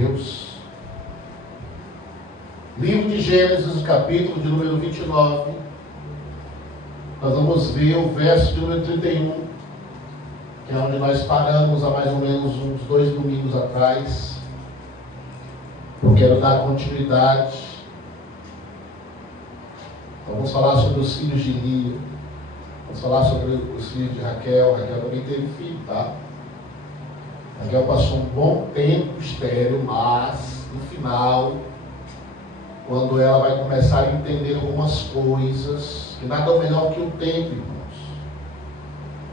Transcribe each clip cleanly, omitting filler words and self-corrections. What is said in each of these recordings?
Deus. Livro de Gênesis, capítulo de número 29. Nós vamos ver o verso de número 31, que é onde nós paramos há mais ou menos uns 2 domingos atrás. Eu quero dar continuidade. Vamos falar sobre os filhos de Lia. Vamos falar sobre os filhos de Raquel. Raquel também teve filho, tá? Raquel passou um bom tempo estéril, mas no final, quando ela vai começar a entender algumas coisas, que nada melhor que o tempo, irmãos.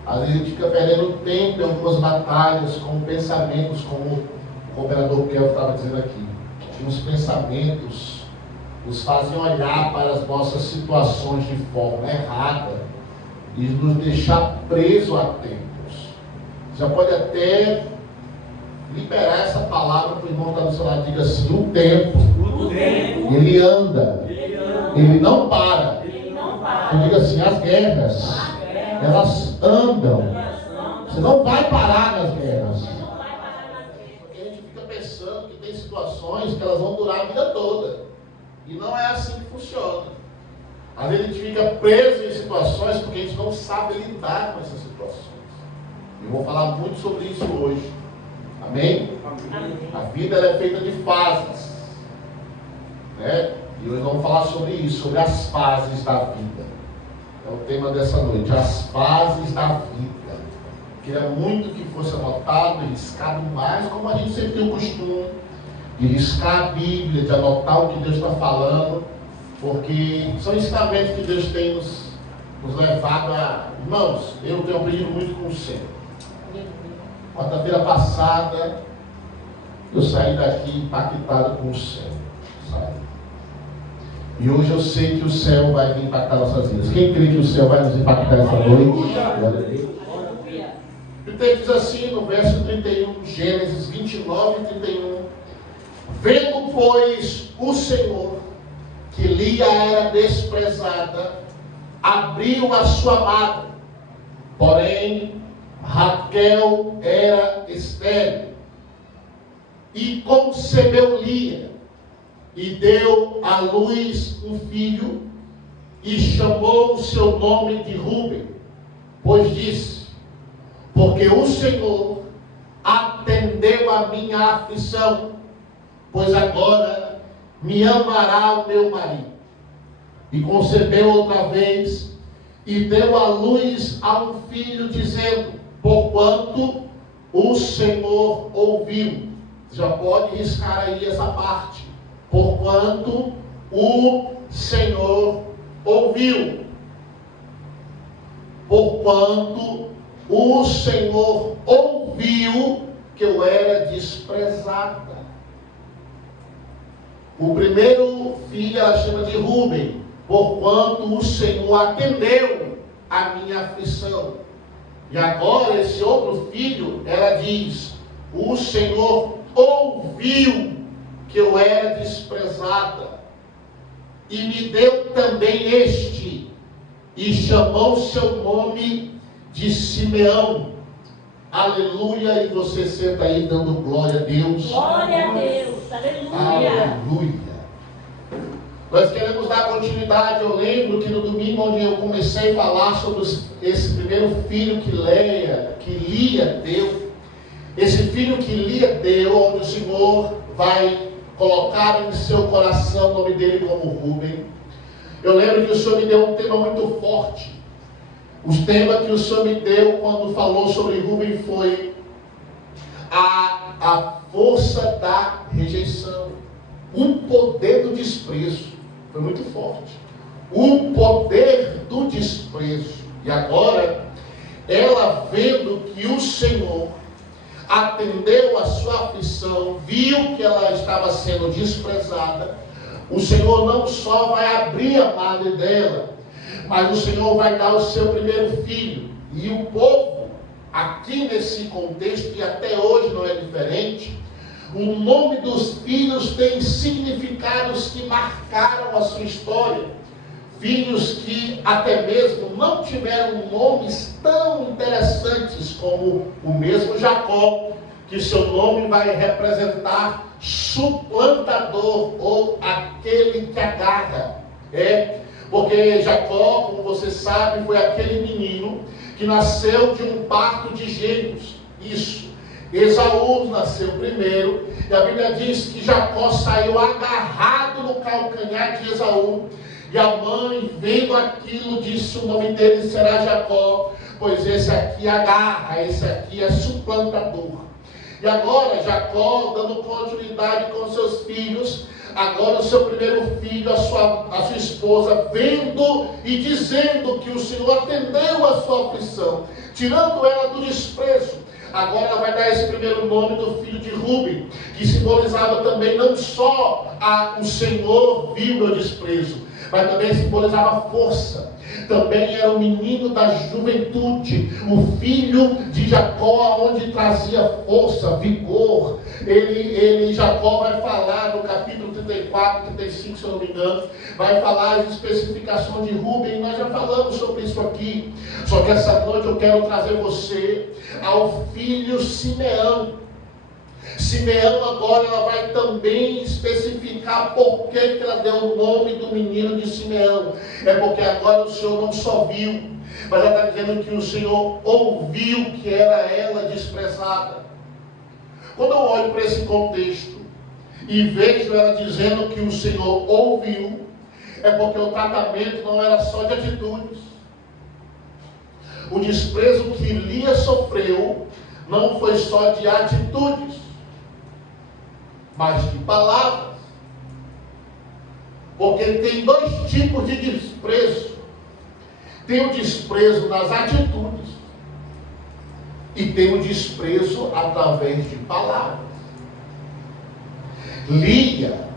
Às vezes a gente fica perdendo tempo em algumas batalhas com pensamentos, como o cooperador Kelvin estava dizendo aqui. Que os pensamentos nos fazem olhar para as nossas situações de forma errada e nos deixar presos a tempos. Já pode até liberar essa palavra para o irmão que está do seu lado. Diga assim: o tempo, ele anda, ele não para. Eu digo assim: as guerras, elas andam. Você não vai parar nas guerras. Porque a gente fica pensando que tem situações que elas vão durar a vida toda. E não é assim que funciona. Às vezes a gente fica preso em situações porque a gente não sabe lidar com essas situações. Eu vou falar muito sobre isso hoje. Amém? Amém. A vida ela é feita de fases, né? E hoje vamos falar sobre isso, sobre as fases da vida. É o tema dessa noite, as fases da vida. Queria muito que fosse anotado e riscado mais, como a gente sempre tem o costume de riscar a Bíblia, de anotar o que Deus está falando, porque são ensinamentos que Deus tem nos levado a... Irmãos, eu tenho aprendido muito com o Senhor. Quarta-feira passada, eu saí daqui impactado com o céu. Sabe? E hoje eu sei que o céu vai vir impactar nossas vidas. Quem crê que o céu vai nos impactar essa noite? Glória a Deus. O texto diz assim, no verso 31, Gênesis 29 e 31. Vendo, pois, o Senhor que Lia era desprezada, abriu a sua amada. Porém, Raquel era estéril e concebeu Lia e deu à luz um filho e chamou o seu nome de Rúben, pois disse: porque o Senhor atendeu a minha aflição, pois agora me amará o meu marido. E concebeu outra vez e deu à luz a um filho, dizendo: porquanto o Senhor ouviu. Já pode riscar aí essa parte. Porquanto o Senhor ouviu. Porquanto o Senhor ouviu que eu era desprezada. O primeiro filho ela chama de Rúben. Porquanto o Senhor atendeu a minha aflição. E agora esse outro filho, ela diz: o Senhor ouviu que eu era desprezada e me deu também este, e chamou seu nome de Simeão. Aleluia. E você senta aí dando glória a Deus. Glória a Deus. Aleluia. Aleluia. Nós queremos dar continuidade. Eu lembro que no domingo onde eu comecei a falar sobre esse primeiro filho que Lia deu, esse filho que Lia deu, onde o Senhor vai colocar em seu coração o nome dele como Rúben. Eu lembro que o Senhor me deu um tema muito forte. Os temas que o Senhor me deu quando falou sobre Rúben foi a força da rejeição, o poder do desprezo. Foi muito forte. O poder do desprezo. E agora, ela vendo que o Senhor atendeu a sua aflição, viu que ela estava sendo desprezada, o Senhor não só vai abrir a madre dela, mas o Senhor vai dar o seu primeiro filho. E o povo, aqui nesse contexto, e até hoje não é diferente, o nome dos filhos tem significados que marcaram a sua história. Filhos que até mesmo não tiveram nomes tão interessantes como o mesmo Jacó, que seu nome vai representar suplantador, ou aquele que agarra. Porque Jacó, como você sabe, foi aquele menino que nasceu de um parto de gêmeos. Isso. Esaú nasceu primeiro, e a Bíblia diz que Jacó saiu agarrado no calcanhar de Esaú, e a mãe, vendo aquilo, disse: o nome dele será Jacó, pois esse aqui agarra, esse aqui é suplantador. E agora Jacó, dando continuidade com seus filhos, agora o seu primeiro filho, a sua esposa, vendo e dizendo que o Senhor atendeu a sua aflição, tirando ela do desprezo, agora ela vai dar esse primeiro nome do filho de Ruben, que simbolizava também não só o Senhor viu meu desprezo, mas também simbolizava força. Também era o menino da juventude, o filho de Jacó, onde trazia força, vigor. Jacó vai falar no capítulo 34, 35, se eu não me engano, vai falar as especificações de Ruben. Nós já falamos sobre isso aqui, só que essa noite eu quero trazer você ao filho Simeão. Simeão agora ela vai também especificar por que ela deu o nome do menino de Simeão. É porque agora o Senhor não só viu, mas ela está dizendo que o Senhor ouviu que era ela desprezada. Quando eu olho para esse contexto e vejo ela dizendo que o Senhor ouviu, é porque o tratamento não era só de atitudes. O desprezo que Lia sofreu não foi só de atitudes, mas de palavras. Porque tem dois tipos de desprezo. Tem o desprezo nas atitudes e tem o desprezo através de palavras. Lia,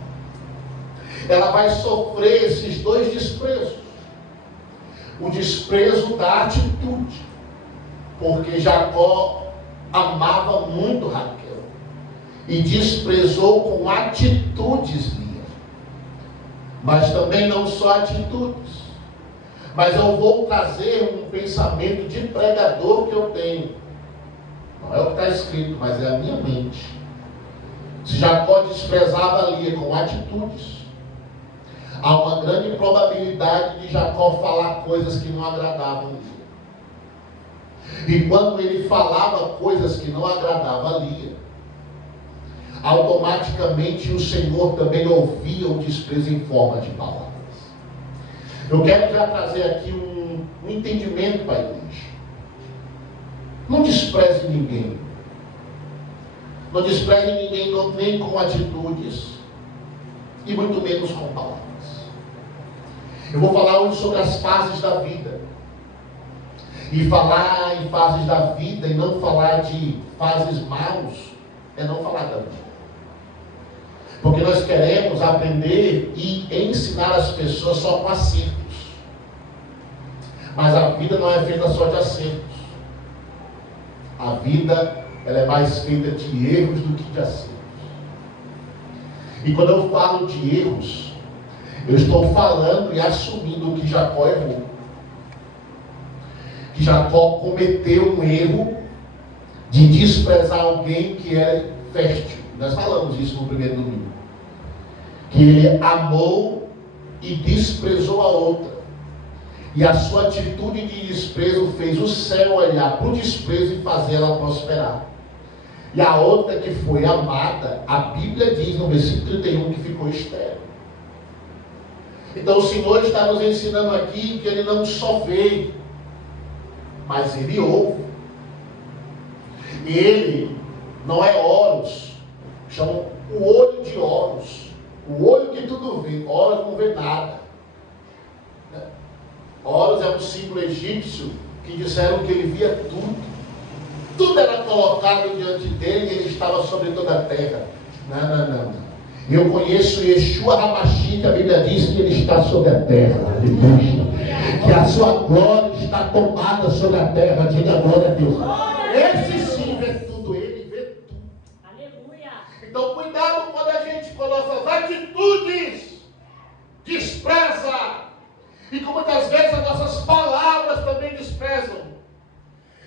ela vai sofrer esses dois desprezos. O desprezo da atitude, porque Jacó amava muito Raquel e desprezou com atitudes Lia. Mas também não só atitudes, mas eu vou trazer um pensamento de pregador que eu tenho. Não é o que está escrito, mas é a minha mente. Se Jacó desprezava Lia com atitudes, há uma grande probabilidade de Jacó falar coisas que não agradavam Lia. E quando ele falava coisas que não agradavam a Lia, automaticamente o Senhor também ouvia o desprezo em forma de palavras. Eu quero já trazer aqui um entendimento para a igreja. Não despreze ninguém. Não despreze ninguém nem com atitudes e muito menos com palavras. Eu vou falar hoje sobre as fases da vida. E falar em fases da vida e não falar de fases maus é não falar da vida. Porque nós queremos aprender e ensinar as pessoas só com acertos. Mas a vida não é feita só de acertos. A vida, ela é mais feita de erros do que de acertos. E quando eu falo de erros, eu estou falando e assumindo que Jacó errou. Que Jacó cometeu um erro de desprezar alguém que é fértil. Nós falamos isso no primeiro domingo. Que ele amou e desprezou a outra. E a sua atitude de desprezo fez o céu olhar para o desprezo e fazer ela prosperar. E a outra que foi amada, a Bíblia diz no versículo 31 que ficou estéril. Então o Senhor está nos ensinando aqui que Ele não só vê, mas Ele ouve. Ele não é Horus, chamam o olho de Horus. O olho que tudo vê, Horus não vê nada. Horus é um símbolo egípcio que disseram que ele via tudo. Tudo era colocado diante dele e ele estava sobre toda a terra. Não. Eu conheço Yeshua HaMashiach, a Bíblia diz que ele está sobre a terra. Que a sua glória está tomada sobre a terra. Diga glória a Deus. Esse sim vê tudo, ele vê tudo. Aleluia. Então cuidado quando a gente com nossas atitudes despreza. E que muitas vezes as nossas palavras também desprezam.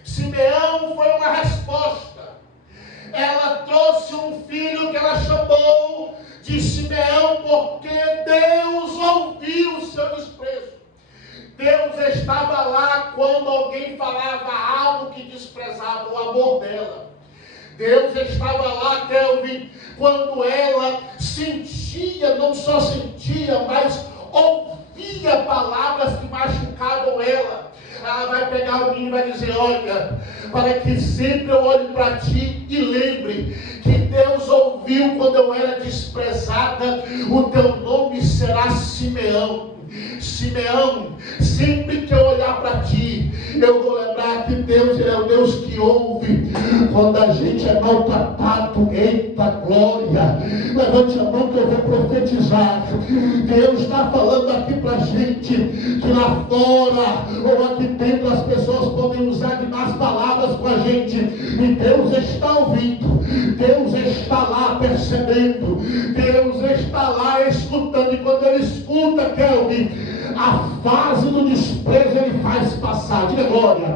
Simeão foi uma resposta. Ela um filho que ela chamou de Simeão, porque Deus ouviu o seu desprezo. Deus estava lá quando alguém falava algo que desprezava o amor dela. Deus estava lá, Kelvin, quando ela sentia, não só sentia, mas ouvia palavras que machucavam ela. Ela vai pegar o menino e vai dizer: olha, para que sempre eu olhe para ti e lembre que Deus ouviu quando eu era desprezada, o teu nome será Simeão. Simeão, sempre que eu olhar para ti, eu vou lembrar que Deus, Ele é o Deus que ouve quando a gente é maltratado. Eita glória, levante a mão que eu vou profetizar. Deus está falando aqui para a gente que lá fora ou aqui dentro as pessoas podem usar de más palavras com a gente, e Deus está ouvindo, Deus está lá percebendo, Deus está lá escutando. E quando Ele escuta, Kelvin, a fase do desprezo Ele faz passar. Diga glória.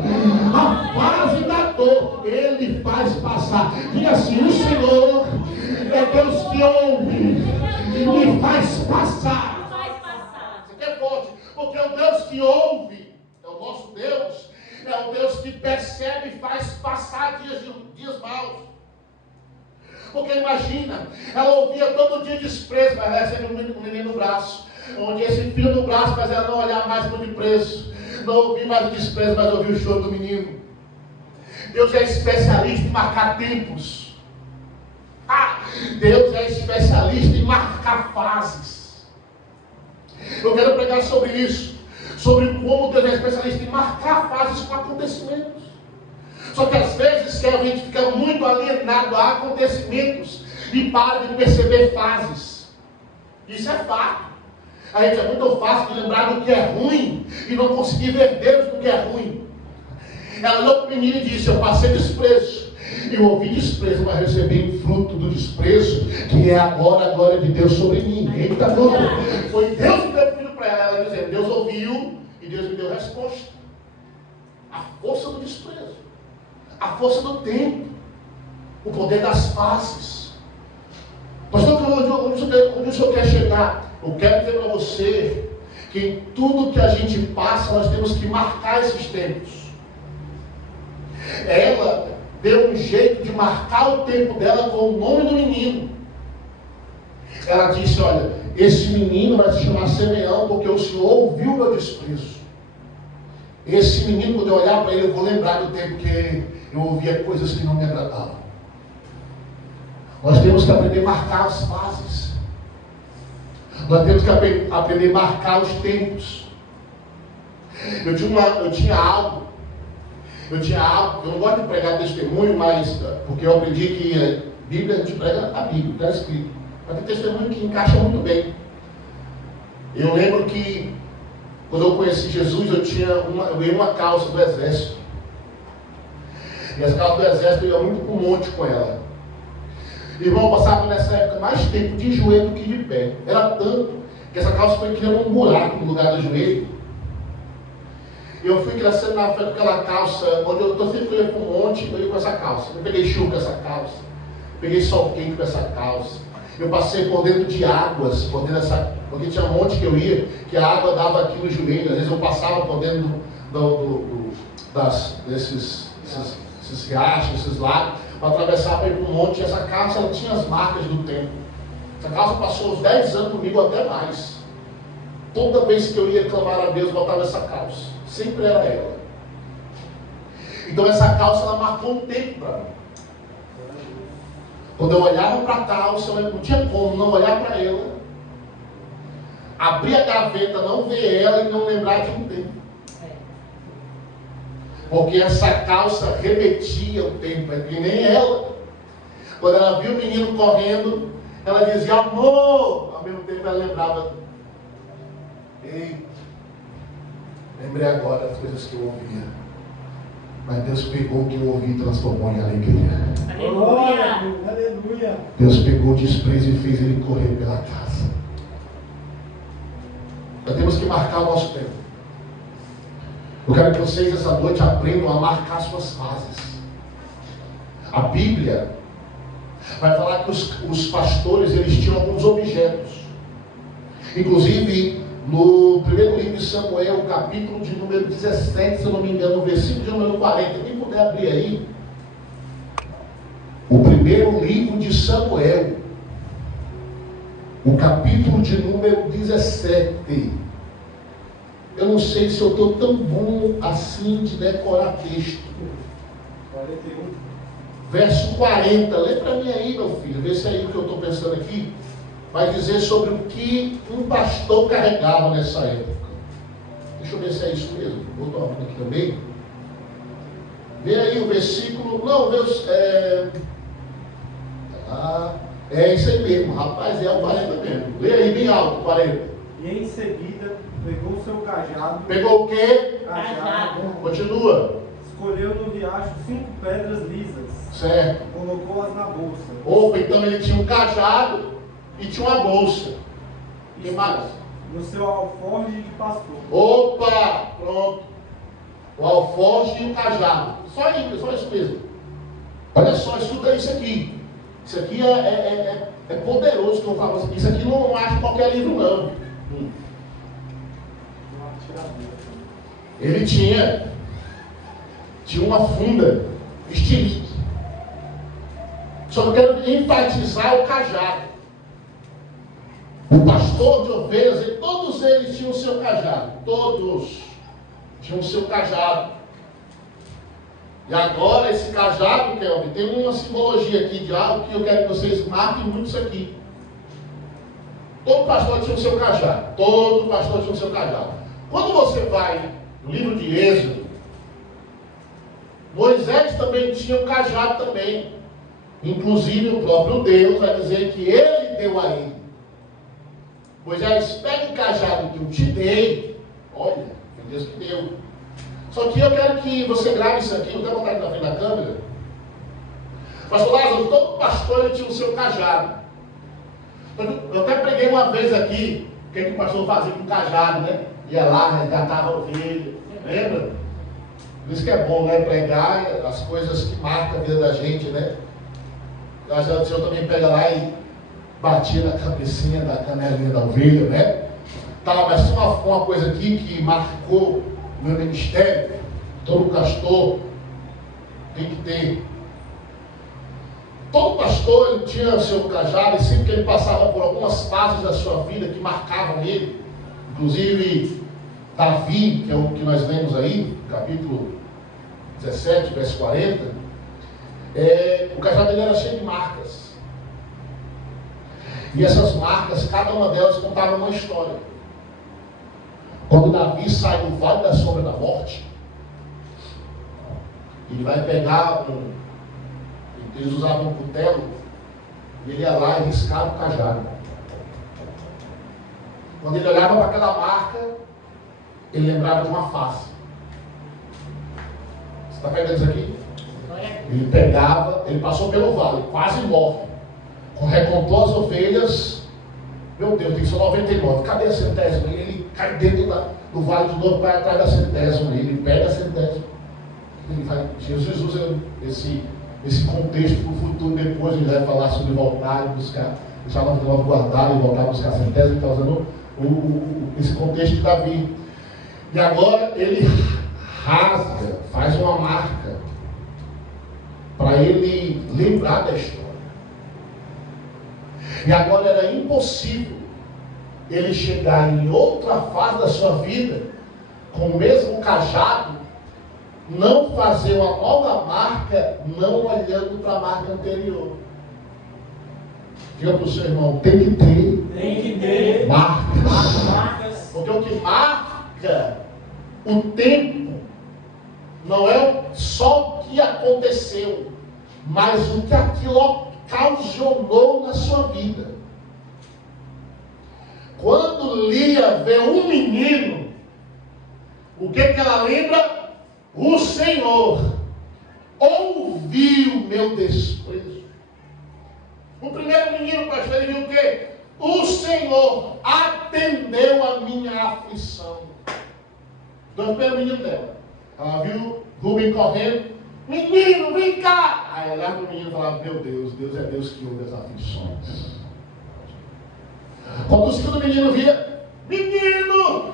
A fase da dor Ele faz passar. Diga assim: o Senhor é Deus que ouve e faz passar. Isso aqui é forte, porque o Deus que ouve é o nosso Deus, é o Deus que percebe e faz passar dias maus. Porque imagina, ela ouvia todo dia desprezo, mas ela recebe um menino no braço, onde esse filho no braço, mas ela não olhar mais para o desprezo, não ouvir mais o desprezo, mas ouvir o choro do menino. Deus é especialista em marcar tempos. Deus é especialista em marcar fases. Eu quero pregar sobre isso, sobre como Deus é especialista em marcar fases com acontecimentos. Só que às vezes que a gente fica muito alienado a acontecimentos e para de perceber fases. Isso é fato. A gente é muito fácil de lembrar do que é ruim e não conseguir ver Deus no que é ruim. Ela olhou para o menino e disse: eu passei desprezo, eu ouvi desprezo, mas recebi um fruto do desprezo, que é agora a glória de Deus sobre mim. Eita glória! Foi Deus que deu o filho para ela, dizendo: Deus ouviu e Deus me deu resposta. A força do desprezo, a força do tempo, o poder das fases. Pastor, onde o senhor quer chegar? Eu quero dizer para você que em tudo que a gente passa, nós temos que marcar esses tempos. Ela deu um jeito de marcar o tempo dela com o nome do menino. Ela disse: olha, esse menino vai se chamar Simeão, porque o Senhor ouviu o meu desprezo. Esse menino, quando eu olhar para ele, eu vou lembrar do tempo que eu ouvia coisas que não me agradavam. Nós temos que aprender a marcar as fases. Nós temos que aprender a marcar os tempos. Eu tinha algo, eu não gosto de pregar testemunho, mas porque eu aprendi que a Bíblia, a gente prega a Bíblia, está escrito. Mas tem testemunho que encaixa muito bem. Eu lembro que quando eu conheci Jesus, eu ganhei uma calça do exército. E essa calça do exército eu ia muito para o monte com ela. Irmão, eu passava nessa época mais tempo de joelho do que de pé. Era tanto que essa calça foi criando um buraco no lugar do joelho. Eu fui crescendo na frente daquela calça, onde eu sempre ia para um monte, eu ia com essa calça. Eu peguei chuva com essa calça, peguei sol quente com essa calça. Eu passei por dentro de águas, porque tinha um monte que eu ia, que a água dava aqui no joelho. Às vezes eu passava por dentro desses riachos, esses lagos, para atravessar para ir para um monte. E essa calça, ela tinha as marcas do tempo. Essa calça passou uns 10 anos comigo, até mais. Toda vez que eu ia clamar a Deus, botava essa calça. Sempre era ela. Então essa calça, ela marcou um tempo para mim. Quando eu olhava para a calça, eu não tinha como não olhar para ela, abrir a gaveta, não ver ela e não lembrar de um tempo. Porque essa calça remetia o tempo, e nem ela. Quando ela viu o menino correndo, ela dizia: amor. Ao mesmo tempo ela lembrava: ei, lembrei agora das coisas que eu ouvia. Mas Deus pegou o que eu ouvi e transformou em alegria. Aleluia. Deus pegou o desprezo e fez ele correr pela casa. Nós temos que marcar o nosso tempo. Eu quero que vocês essa noite aprendam a marcar suas fases. A Bíblia, Vai falar que os pastores, eles tinham alguns objetos. Inclusive, no primeiro livro de Samuel, capítulo de número 17, se eu não me engano, versículo de número 40, quem puder abrir aí, o primeiro livro de Samuel, o capítulo de número 17. Eu não sei se eu estou tão bom assim de decorar texto. 41. Verso 40, lê para mim aí, meu filho, vê se é aí o que eu estou pensando aqui. Vai dizer sobre o que um pastor carregava nessa época. Deixa eu ver se é isso mesmo. Vou tomar aqui também. Vê aí o versículo. Não, é isso aí mesmo, rapaz, é o 40 mesmo. Lê aí bem alto, 40. E em seguida pegou o seu cajado. Pegou o quê? Cajado. Continua. Escolheu no riacho 5 pedras lisas. Certo. Colocou-as na bolsa. Opa, então ele tinha um cajado e tinha uma bolsa. E que mais? No seu alforje de pastor. Opa, pronto. O alforje e o cajado. Só isso mesmo. Olha só, estuda isso aqui. Isso aqui é poderoso que eu falo. Isso aqui não acha em qualquer livro, não. Ele tinha uma funda estilite. Só que eu quero enfatizar o cajado. O pastor de ovelhas, todos eles tinham o seu cajado. Todos tinham o seu cajado. E agora esse cajado, Kelvin, tem uma simbologia aqui de algo que eu quero que vocês marquem muito isso aqui. Todo pastor tinha o seu cajado. Todo pastor tinha o seu cajado. Quando você vai no livro de Êxodo, Moisés também tinha um cajado também. Inclusive o próprio Deus vai dizer que ele deu a ele. Moisés, pega o cajado que eu te dei. Olha, foi Deus que deu. Só que eu quero que você grave isso aqui, não quero botar aqui na frente da câmera. Pastor Lázaro, todo pastor ele tinha o seu cajado. Eu até preguei uma vez aqui, o que o pastor fazia com o cajado, né? Ia lá, resgatava a ovelha. Lembra? Por isso que é bom, né? Pregar as coisas que marcam a vida da gente, né? O Senhor também pega lá e batia na cabecinha da canelinha da ovelha, né? Tá, mas tem uma coisa aqui que marcou o meu ministério. Todo pastor tem que ter. Todo pastor ele tinha o seu cajado, e sempre que ele passava por algumas fases da sua vida que marcavam ele, inclusive Davi, que é o que nós lemos aí, capítulo 17, verso 40, o cajado dele era cheio de marcas. E essas marcas, cada uma delas contava uma história. Quando Davi sai do vale da sombra da morte, ele vai pegar eles usavam um cutelo, e ele ia lá e riscava o cajado. Quando ele olhava para aquela marca, ele lembrava de uma face. Você está pegando isso aqui? Ele pegava, ele passou pelo vale, quase morre. Recontou as ovelhas. Meu Deus, tem só 99. Cadê a centésima? Ele cai dentro do vale de novo, vai atrás da centésima. Ele pega a centésima. Jesus usa esse contexto para o futuro. Depois ele vai falar sobre voltar e buscar, deixar 99 guardado e voltar a buscar a centésima. Ele está usando esse contexto de Davi. E agora ele rasga, faz uma marca para ele lembrar da história. E agora era impossível ele chegar em outra fase da sua vida com o mesmo cajado, não fazer uma nova marca, não olhando para a marca anterior. Diga para o seu irmão, tem que ter marcas. Porque o que marca o tempo não é só o que aconteceu, mas o que aquilo ocasionou na sua vida. Quando Lia vê um menino, o que ela lembra? O Senhor ouviu meu desprezo. O primeiro menino, pastor, ele viu o quê? O Senhor atendeu a minha aflição. Então, o primeiro menino dela. Ela viu Rubem correndo, menino, vem cá. Aí olhava para o menino e falava, meu Deus, Deus é Deus que ouve as aflições. Quando o segundo menino via, menino,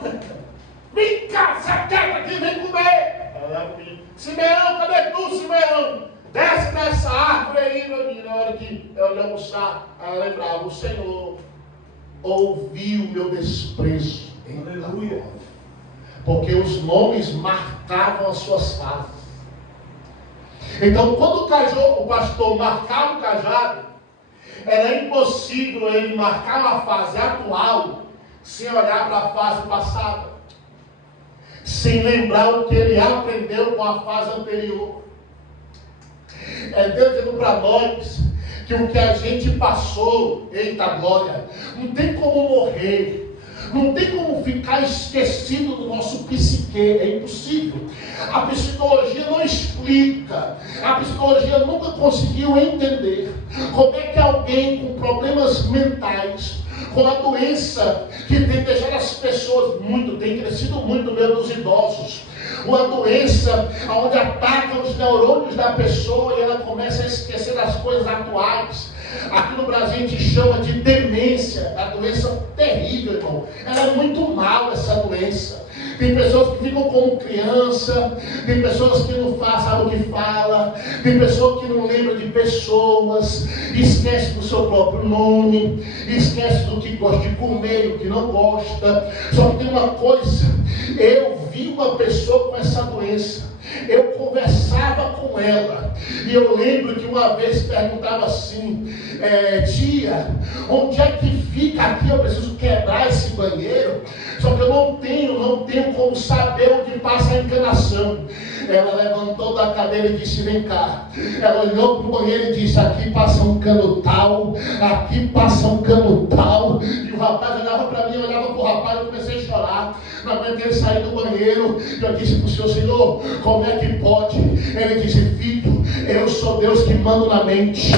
vem cá, sai aqui, vem comer. Aí olhava para o menino, Simeão, cadê tu, Simeão? Desce dessa árvore aí, meu menino. Na hora que eu ia almoçar, ela lembrava, o Senhor ouviu o meu desprezo. Aleluia. Porque os nomes marcavam as suas fases. Então, quando o pastor marcava o cajado, era impossível ele marcar uma fase atual sem olhar para a fase passada, sem lembrar o que ele aprendeu com a fase anterior. É Deus dizendo para nós que o que a gente passou, eita glória, não tem como morrer. Não tem como ficar esquecido do nosso psique, é impossível. A psicologia não explica, a psicologia nunca conseguiu entender como é que alguém com problemas mentais, com a doença que tem deixado as pessoas tem crescido muito no meio dos idosos, uma doença onde ataca os neurônios da pessoa e ela começa a esquecer das coisas atuais. Aqui no Brasil a gente chama de demência, a doença terrível, irmão. Ela é muito mal, essa doença. Tem pessoas que ficam como criança, tem pessoas que não sabem o que fala, tem pessoas que não lembram de pessoas, esquece do seu próprio nome, esquece do que gosta de comer e o que não gosta. Só que tem uma coisa, eu vi uma pessoa com essa doença. Eu conversava com ela e eu lembro que uma vez perguntava assim, tia, onde é que fica aqui? Eu preciso quebrar esse banheiro, só que eu não tenho como saber onde passa a encanação. Ela levantou da cadeira e disse, vem cá. Ela olhou para o banheiro e disse, aqui passa um cano tal, aqui passa um cano tal. E o rapaz olhava para mim, olhava para o rapaz, eu comecei a chorar. Não aguentei sair do banheiro. E eu disse para o Senhor, Senhor, como é que pode? Ele disse, filho, eu sou Deus que mando na mente.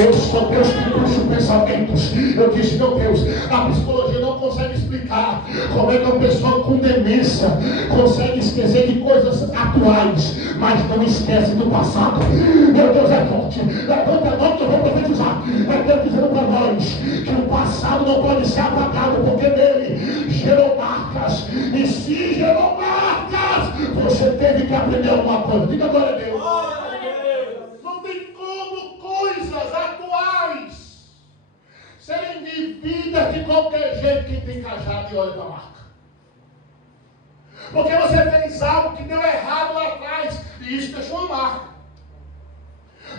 Eu sou Deus que puxa pensamentos. Eu disse, meu Deus, a psicologia não consegue explicar como é que uma pessoa com demência consegue esquecer de coisas atuais, mas não esquece do passado. Meu Deus é forte. Levanta a mão que eu vou profetizar. É Deus dizendo para nós que o passado não pode ser apagado, porque nele gerou marcas. E se gerou marcas, você teve que aprender alguma coisa. Diga glória a Deus. Não tem como coisas atuais serem vividas de qualquer jeito quem tem cajado e olha para a marca. Porque você fez algo que deu errado lá atrás e isso deixou uma marca.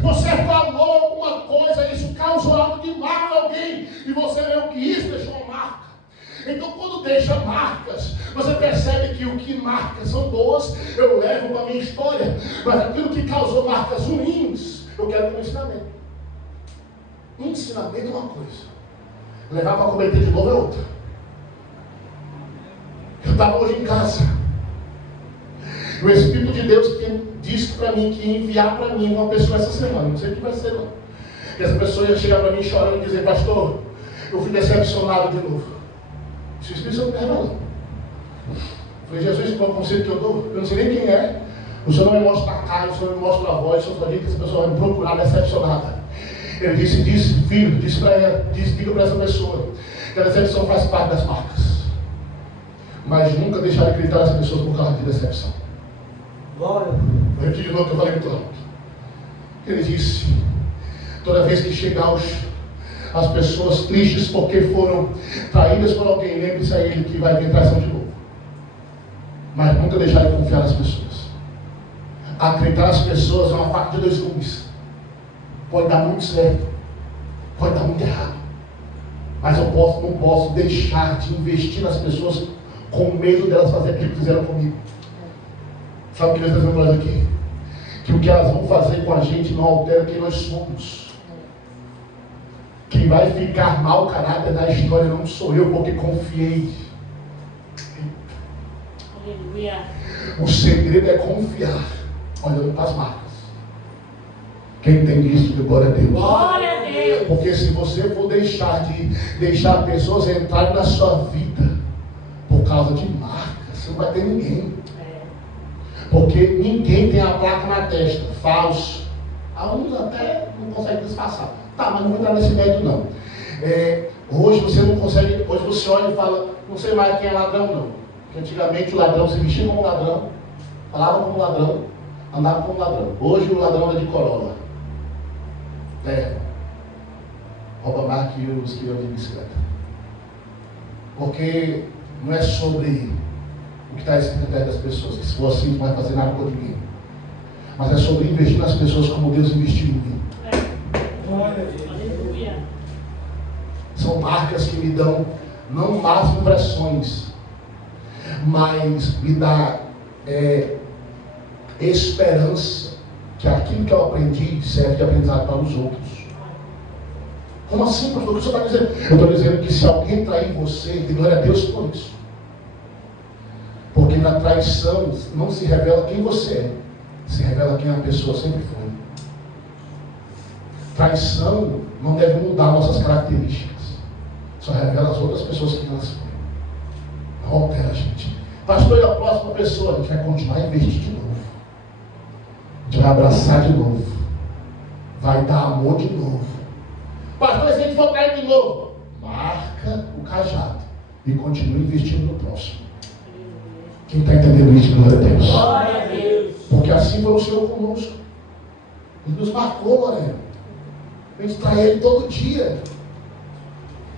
Você falou alguma coisa, isso causou algo de mal em alguém e você viu que isso deixou uma marca. Então quando deixa marcas, você percebe que o que marcas são boas, eu levo para a minha história, mas aquilo que causou marcas ruins, eu quero ter um ensinamento. Ensinamento é uma coisa, levar para cometer de novo é outra. Eu estava hoje em casa, o Espírito de Deus disse para mim que ia enviar para mim uma pessoa essa semana, não sei o que vai ser não. E essa pessoa ia chegar para mim chorando e dizer, pastor, eu fui decepcionado de novo. Se o Espírito Santo me revelou. Falei, Jesus, qual é o conselho que eu dou? Eu não sei nem quem é. O Senhor não me mostra a cara, o Senhor não me mostra a voz, o Senhor só diz que essa pessoa vai me procurar decepcionada. Ele disse, filho, disse para ela, diga para essa pessoa que a decepção faz parte das marcas. Mas nunca deixar de acreditar nessa pessoa por causa de decepção. Glória. Eu repeti de novo que eu falei muito alto. Ele disse, toda vez que chegar as pessoas tristes porque foram traídas por alguém, lembre-se a ele que vai vir traição de novo. Mas nunca deixar de confiar nas pessoas. Acreditar nas pessoas é uma faca de dois gumes. Pode dar muito certo, pode dar muito errado. Mas eu não posso deixar de investir nas pessoas com medo delas fazerem aquilo que fizeram comigo. Sabe o que Deus está dizendo para nós aqui? Que o que elas vão fazer com a gente não altera quem nós somos. Quem vai ficar mau caráter da história não sou eu, porque confiei. Aleluia. O segredo é confiar, olhando para as marcas. Quem entende isso, de glória a Deus. Glória a Deus. Porque se você for deixar pessoas entrarem na sua vida por causa de marcas, você não vai ter ninguém. Porque ninguém tem a placa na testa, falso. Alguns até não conseguem disfarçar. Tá, mas não vou entrar nesse método não. Hoje você não consegue, hoje você olha e fala, não sei mais quem é ladrão não. Porque antigamente o ladrão se vestia como ladrão, falava como ladrão, andava como ladrão. Hoje o ladrão é de Corolla. Rouba mais que os que andam de bicicleta. Porque não é sobre o que está escrito atrás das pessoas, que se for assim não vai fazer nada por ninguém. Mas é sobre investir nas pessoas como Deus investiu em mim. Aleluia. São marcas que me dão não más impressões, mas me dá esperança que aquilo que eu aprendi serve de aprendizado para os outros. Como assim, pastor? O que o senhor está dizendo? Eu estou dizendo que se alguém trair você, dê glória a Deus por isso. Porque na traição não se revela quem você é, se revela quem a pessoa sempre foi. Traição não deve mudar nossas características, só revela as outras pessoas que elas foram. Não altera a gente. Pastor, e a próxima pessoa? A gente vai continuar a investir de novo. A gente vai abraçar de novo. Vai dar amor de novo. Pastor, se a gente for cair de novo, marca o cajado e continua investindo no próximo. Quem está entendendo isso, glória a Deus? Glória a Deus. Porque assim foi o Senhor conosco. Ele nos marcou, Lorena. A gente trai Ele todo dia.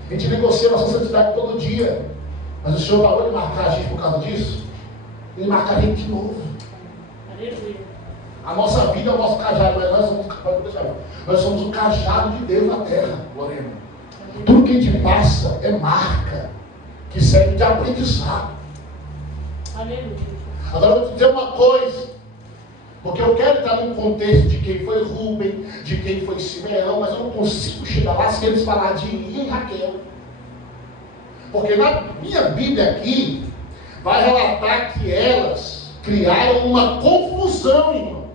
A gente negocia nossa santidade todo dia. Mas o Senhor parou de marcar a gente por causa disso. Ele marca a gente de novo. Aleluia. A nossa vida é o nosso cajado, mas nós somos o cajado de Deus na terra, Lorena. Tudo que a gente passa é marca que serve de aprendizado. Aleluia. Agora eu vou te dizer uma coisa, porque eu quero estar num contexto de quem foi Rubem, de quem foi Simeão, mas eu não consigo chegar lá se eles falarem de Lia e Raquel. Porque na minha Bíblia aqui vai relatar que elas criaram uma confusão, irmão.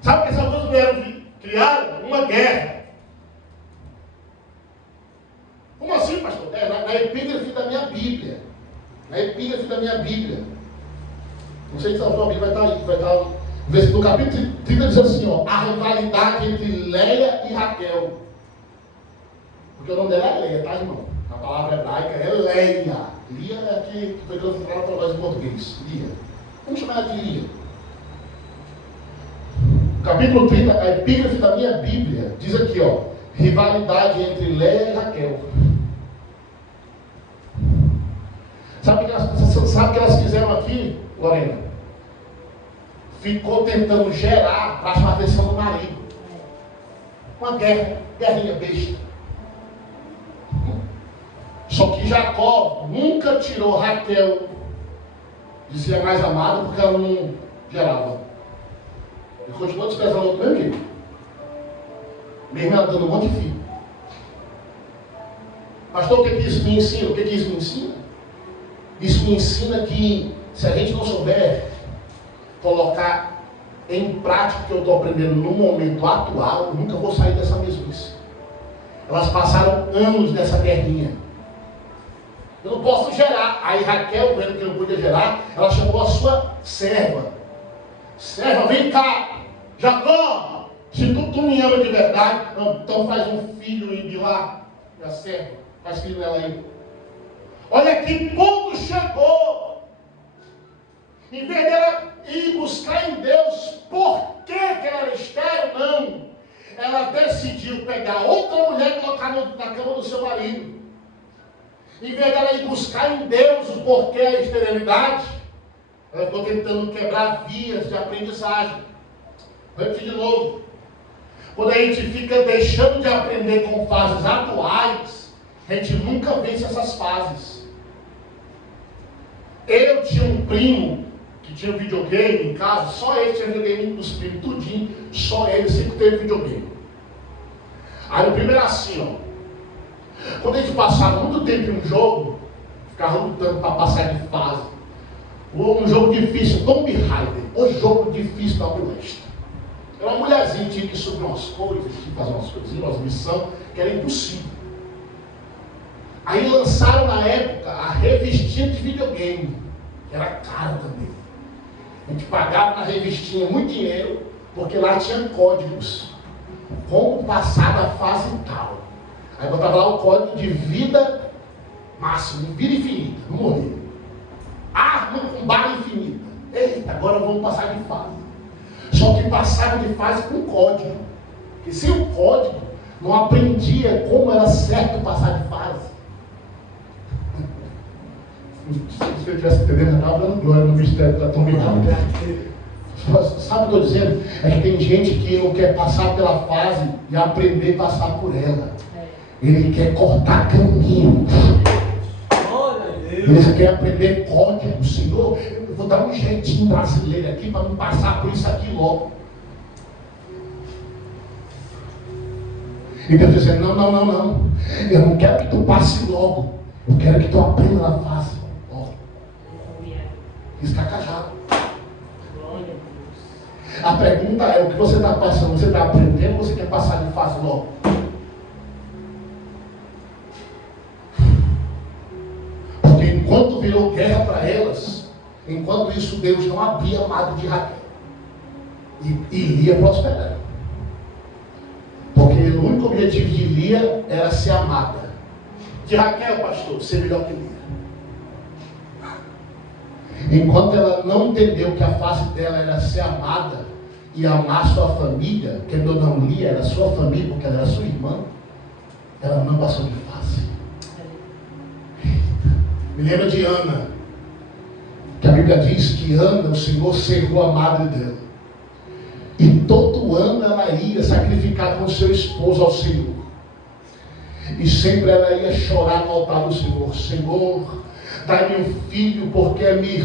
Sabe o que essas duas mulheres criaram? Uma guerra. Como assim, pastor? Na epígrafe da minha Bíblia. Na epígrafe da minha Bíblia. Não sei se a sua Bíblia vai estar aí. No capítulo 30 diz assim, ó, a rivalidade entre Leia e Raquel. Porque o nome dela é Leia, tá, irmão? A palavra hebraica é Leia. Lia é a que foi transformada para nós em português. Lia. Vamos chamar ela de Lia. Capítulo 30, a epígrafe da minha Bíblia, diz aqui, ó, rivalidade entre Leia e Raquel. Sabe o que elas fizeram aqui, Lorena? Ficou tentando gerar para chamar a atenção do marido. Uma guerrinha besta. Só que Jacó nunca tirou Raquel de ser mais amada porque ela não gerava. Ele continuou desprezando o mesmo jeito. Mesmo ela dando um monte de filho. Pastor, o que isso me ensina? O que isso me ensina? Isso me ensina que se a gente não souber colocar em prática o que eu estou aprendendo no momento atual, eu nunca vou sair dessa mesmice. Elas passaram anos nessa guerrinha. Eu não posso gerar. Aí Raquel, vendo que não podia gerar, ela chamou a sua serva. Serva, vem cá. Jacó, se tu me ama de verdade, então faz um filho em Bilá. A serva, faz filho nela aí. Olha que ponto chegou. Em vez dela ir buscar em Deus por que ela era estéril, não. Ela decidiu pegar outra mulher e colocar na cama do seu marido. Em vez dela ir buscar em Deus o porquê da esterilidade, ela ficou tentando quebrar vias de aprendizagem. Vou repetir de novo. Quando a gente fica deixando de aprender com fases atuais, a gente nunca vence essas fases. Eu tinha um primo que tinha videogame em casa, só ele tinha videogame dos primos, tudinho, só ele sempre teve videogame. Aí o primeiro era assim, ó. Quando a gente passava muito tempo em um jogo, ficava lutando para passar de fase. Um jogo difícil, Tomb Raider, o jogo difícil da molesta. Era uma mulherzinha, tinha que subir umas coisas, tinha que fazer umas coisinhas, umas missões, que era impossível. Aí lançaram na época a revistinha de videogame. Era caro também. A gente pagava na revistinha muito dinheiro, porque lá tinha códigos. Como passar da fase tal. Aí botava lá o código de vida máximo, vida infinita, não morrer. Arma com bala infinita. Eita, agora vamos passar de fase. Só que passava de fase com código. Porque sem o código, não aprendia como era certo passar de fase. Se eu estivesse entendendo, eu estava dando glória no mistério da atomicidade. Sabe o que eu estou dizendo? É que tem gente que não quer passar pela fase e aprender a passar por ela. Ele quer cortar caminho. Ele quer aprender código. Senhor, eu vou dar um jeitinho brasileiro aqui para não passar por isso aqui logo. E Deus dizendo, não. Eu não quero que tu passe logo. Eu quero que tu aprenda na fase. Risca cajado. A pergunta é, o que você está passando? Você está aprendendo ou você quer passar de fase logo? Porque enquanto virou guerra para elas, enquanto isso Deus não abria a madre de Raquel. E iria prosperar. Porque o único objetivo de Lia era ser amada. De Raquel, pastor, ser melhor que Lia. Enquanto ela não entendeu que a fase dela era ser amada e amar sua família, que eu não Lia era sua família, porque ela era sua irmã, ela não passou de fase. Me lembra de Ana, que a Bíblia diz que Ana, o Senhor cerrou a madre dela. E todo ano ela ia sacrificar com seu esposo ao Senhor. E sempre ela ia chorar no altar do Senhor. Senhor, dai-me um filho, porque é minha